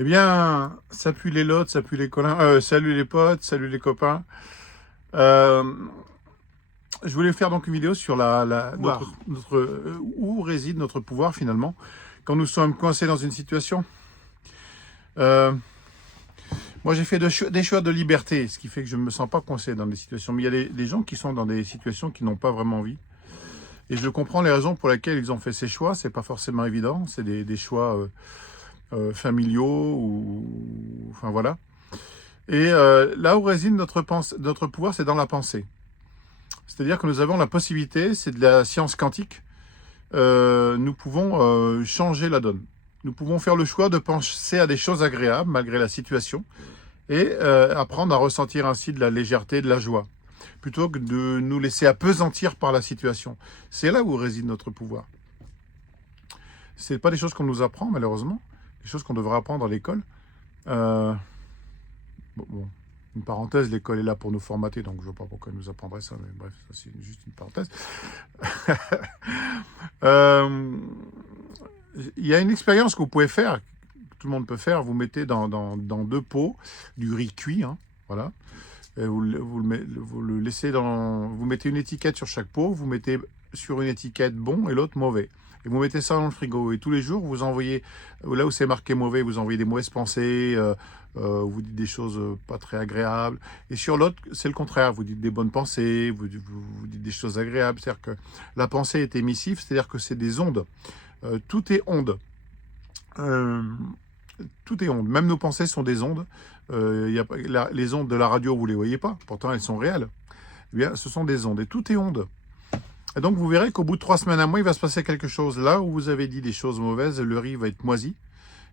Eh bien, ça pue les lots, ça pue les collins. Salut les potes, salut les copains. Euh, je voulais faire donc une vidéo sur où réside notre pouvoir finalement quand nous sommes coincés dans une situation. Euh, Moi, j'ai fait des choix de liberté, ce qui fait que je ne me sens pas coincé dans des situations. Mais il y a des gens qui sont dans des situations qui n'ont pas vraiment envie. Et je comprends les raisons pour lesquelles ils ont fait ces choix. C'est pas forcément évident. C'est des choix familiaux ou enfin voilà. Et là où réside notre pouvoir, c'est dans la pensée. C'est-à-dire que nous avons la possibilité, c'est de la science quantique, nous pouvons changer la donne. Nous pouvons faire le choix de penser à des choses agréables malgré la situation et apprendre à ressentir ainsi de la légèreté, de la joie, plutôt que de nous laisser appesantir par la situation. C'est là où réside notre pouvoir. Ce n'est pas des choses qu'on nous apprend malheureusement, des choses qu'on devrait apprendre à l'école. Euh, bon, une parenthèse, l'école est là pour nous formater, donc je ne vois pas pourquoi elle nous apprendrait ça, mais bref, ça c'est juste une parenthèse. Euh, Il y a une expérience que vous pouvez faire, que tout le monde peut faire. Vous mettez dans deux pots du riz cuit, hein, voilà. Et vous le laissez dans. Vous mettez une étiquette sur chaque pot. Vous mettez sur une étiquette bon et l'autre mauvais. Et vous mettez ça dans le frigo. Et tous les jours, vous envoyez là où c'est marqué mauvais, vous envoyez des mauvaises pensées. Vous dites des choses pas très agréables. Et sur l'autre, c'est le contraire. Vous dites des bonnes pensées. Vous dites des choses agréables. C'est-à-dire que la pensée est émissive. C'est-à-dire que c'est des ondes. Tout est onde. Euh, Tout est onde. Même nos pensées sont des ondes. Les ondes de la radio, vous ne les voyez pas. Pourtant, elles sont réelles. Eh bien, ce sont des ondes. Et tout est onde. Et donc, vous verrez qu'au bout de 3 semaines, un mois, il va se passer quelque chose. Là où vous avez dit des choses mauvaises, le riz va être moisi.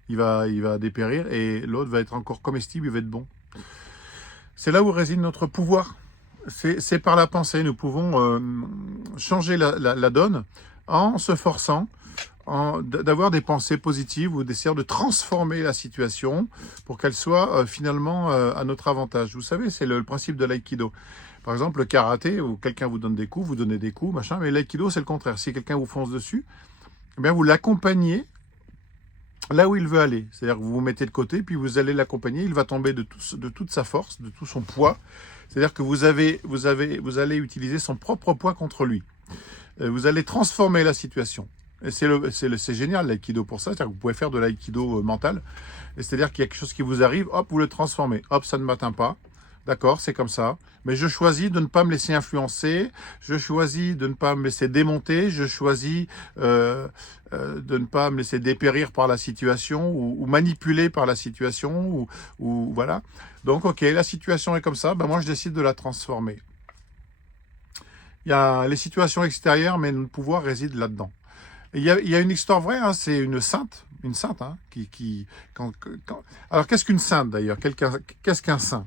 Il va dépérir. Et l'autre va être encore comestible. Il va être bon. C'est là où réside notre pouvoir. C'est par la pensée. Nous pouvons changer la donne en se forçant d'avoir des pensées positives ou d'essayer de transformer la situation pour qu'elle soit finalement à notre avantage. Vous savez, c'est le principe de l'aïkido. Par exemple, le karaté, où quelqu'un vous donne des coups, vous donnez des coups, machin, mais l'aïkido, c'est le contraire. Si quelqu'un vous fonce dessus, eh bien, vous l'accompagnez là où il veut aller. C'est-à-dire que vous vous mettez de côté, puis vous allez l'accompagner, il va tomber de toute sa force, de tout son poids. C'est-à-dire que vous allez utiliser son propre poids contre lui. Vous allez transformer la situation. Et c'est génial l'aïkido pour ça, c'est-à-dire que vous pouvez faire de l'aïkido mental. C'est-à-dire qu'il y a quelque chose qui vous arrive, hop, vous le transformez. Hop, ça ne m'atteint pas. D'accord, c'est comme ça. Mais je choisis de ne pas me laisser influencer, je choisis de ne pas me laisser démonter, je choisis de ne pas me laisser dépérir par la situation ou manipuler par la situation. Ou voilà. Donc, ok, la situation est comme ça, ben moi je décide de la transformer. Il y a les situations extérieures, mais notre pouvoir réside là-dedans. Il y a une histoire vraie, hein, c'est une sainte, hein, Alors, qu'est-ce qu'une sainte d'ailleurs? Qu'est-ce qu'un saint?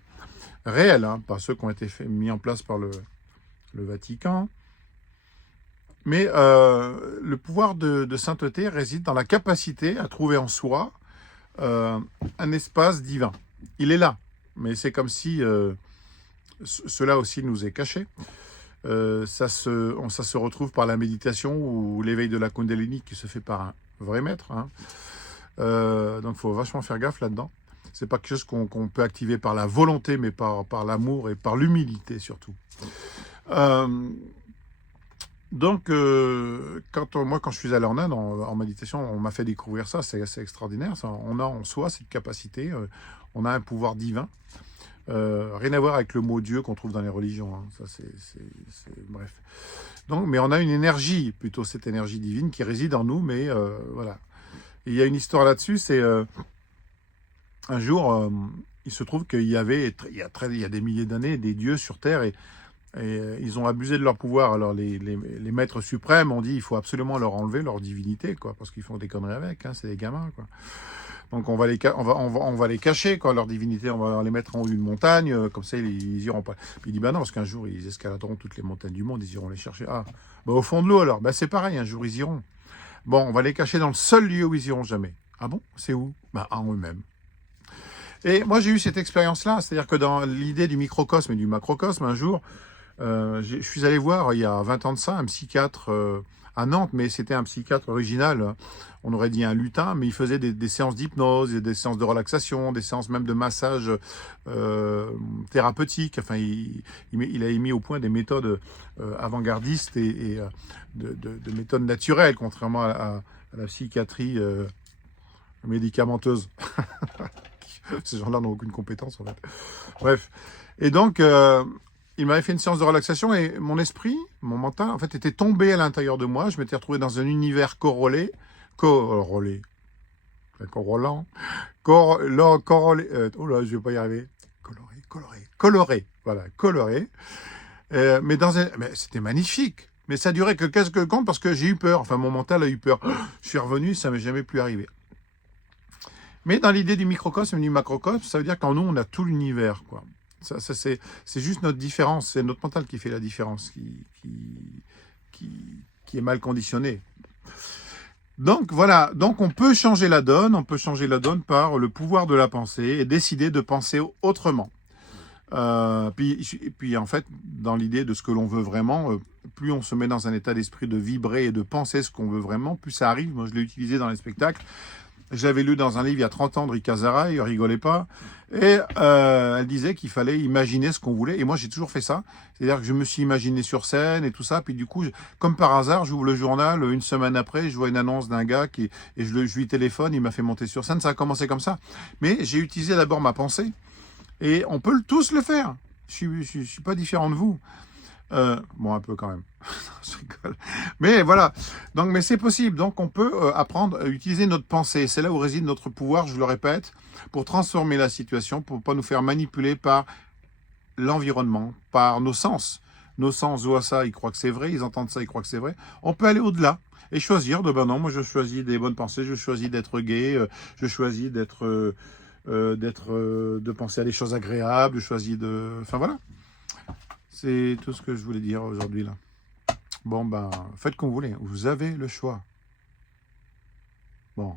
Réel, hein, pas ceux qui ont été mis en place par le Vatican. Mais le pouvoir de sainteté réside dans la capacité à trouver en soi un espace divin. Il est là, mais c'est comme si cela aussi nous est caché. Ça se retrouve par la méditation ou l'éveil de la Kundalini qui se fait par un vrai maître. Hein. Donc il faut vachement faire gaffe là-dedans. C'est pas quelque chose qu'on peut activer par la volonté, mais par l'amour et par l'humilité surtout. Donc, quand je suis allé en Inde en méditation, on m'a fait découvrir ça. C'est assez extraordinaire. Ça. On a en soi cette capacité. On a un pouvoir divin. Rien à voir avec le mot Dieu qu'on trouve dans les religions. Hein. Ça, bref. Donc, mais on a une énergie, plutôt cette énergie divine qui réside en nous. Mais voilà. Et il y a une histoire là-dessus. C'est un jour, il se trouve qu'il y avait, il y a des milliers d'années, des dieux sur Terre et ils ont abusé de leur pouvoir. Alors les maîtres suprêmes ont dit il faut absolument leur enlever leur divinité, quoi, parce qu'ils font des conneries avec. Hein, c'est des gamins, quoi. Donc on va les cacher, quoi, leur divinité, on va les mettre en haut d'une montagne, comme ça ils iront pas. Puis il dit bah non, parce qu'un jour ils escaladeront toutes les montagnes du monde, ils iront les chercher. Ah, bah au fond de l'eau alors, bah c'est pareil, un jour ils iront. Bon, on va les cacher dans le seul lieu où ils iront jamais. Ah bon, c'est où? Bah en eux-mêmes. Et moi j'ai eu cette expérience-là, c'est-à-dire que dans l'idée du microcosme et du macrocosme, un jour, Je suis allé voir il y a 20 ans de ça un psychiatre à Nantes, mais c'était un psychiatre original. On aurait dit un lutin, mais il faisait des séances d'hypnose, des séances de relaxation, des séances même de massage thérapeutique. Enfin, il a mis au point des méthodes avant-gardistes et de méthodes naturelles, contrairement à la psychiatrie médicamenteuse. Ces gens-là n'ont aucune compétence en fait. Bref. Et donc, il m'avait fait une séance de relaxation et mon esprit, mon mental, en fait, était tombé à l'intérieur de moi. Je m'étais retrouvé dans un univers corrélé, corrolant, corrélé, oh là, je vais pas y arriver. Coloré, voilà, coloré. Mais c'était magnifique. Mais ça durait que quelques secondes parce que j'ai eu peur. Enfin, mon mental a eu peur. Je suis revenu, ça m'est jamais plus arrivé. Mais dans l'idée du microcosme et du macrocosme, ça veut dire qu'en nous, on a tout l'univers, quoi. Ça, c'est juste notre différence, c'est notre mental qui fait la différence, qui est mal conditionné. Donc voilà, donc on peut changer la donne par le pouvoir de la pensée et décider de penser autrement. Puis en fait, dans l'idée de ce que l'on veut vraiment, plus on se met dans un état d'esprit de vibrer et de penser ce qu'on veut vraiment, plus ça arrive. Moi, je l'ai utilisé dans les spectacles. Je l'avais lu dans un livre il y a 30 ans de Rika Zara, il rigolait pas. Et elle disait qu'il fallait imaginer ce qu'on voulait. Et moi, j'ai toujours fait ça. C'est-à-dire que je me suis imaginé sur scène et tout ça. Puis du coup, comme par hasard, j'ouvre le journal. Une semaine après, je vois une annonce d'un gars et je lui téléphone. Il m'a fait monter sur scène. Ça a commencé comme ça. Mais j'ai utilisé d'abord ma pensée. Et on peut tous le faire. Je suis pas différent de vous. Bon, un peu quand même. Je rigole. Mais voilà. Donc, mais c'est possible. Donc, on peut apprendre à utiliser notre pensée. C'est là où réside notre pouvoir, je le répète, pour transformer la situation, pour pas nous faire manipuler par l'environnement, par nos sens. Nos sens voient ça, ils croient que c'est vrai. Ils entendent ça, ils croient que c'est vrai. On peut aller au-delà et choisir de, ben non, moi je choisis des bonnes pensées, je choisis d'être gai, je choisis de penser à des choses agréables, je choisis de... Enfin voilà. C'est tout ce que je voulais dire aujourd'hui là. Bon ben, faites comme vous voulez, vous avez le choix. Bon.